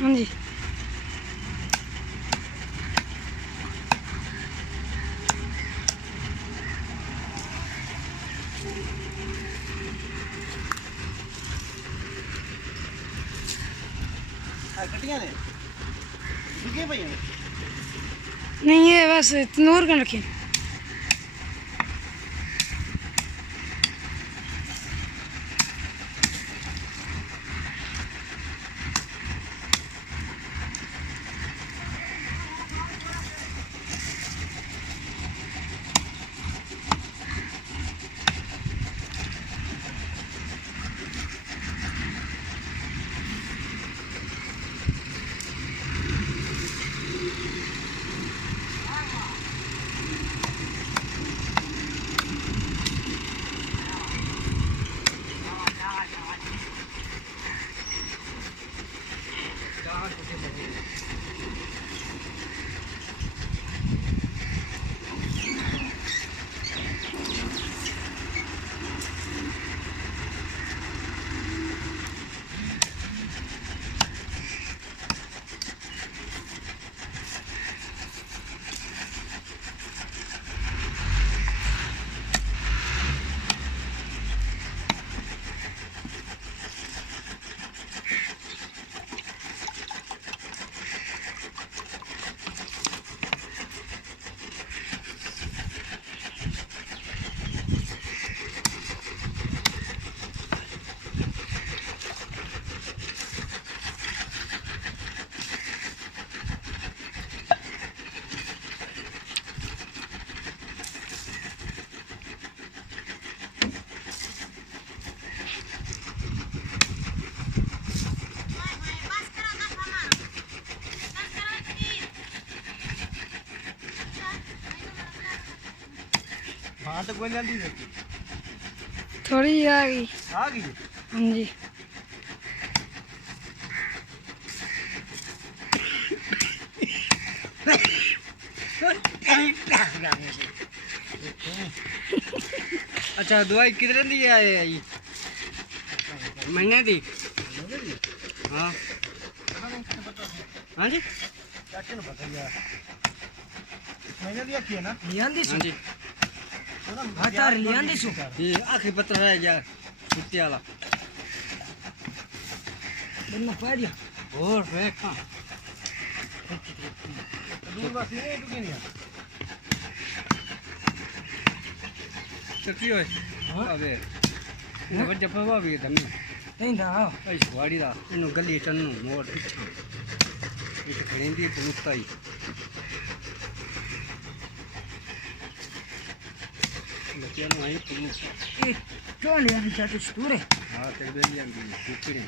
हाँ जी नहीं ये बस तंदूर कर रखे हाँ तो कोई जल्दी थोड़ी आ गई हाँ जी अच्छा दवाई कितने दी है ये महीने दी हाँ हाँ जी महीने दी आखी है ना हाँ जी ये आखिरी पत्र है यार छुट्टी वाला बनना पा दिया और वे कहाँ चक्की होए अबे नवर जपवा भी धमी नहीं था आओ इस वाड़ी दा इनु गली चन्नू मोड़ पिछा इस खड़ेंदी पुलुकता ही लकिया नु आई पुलुकता ये क्यों ले आने चाहते स्टूरे हाँ तेरे लिए अंदी कुकड़ी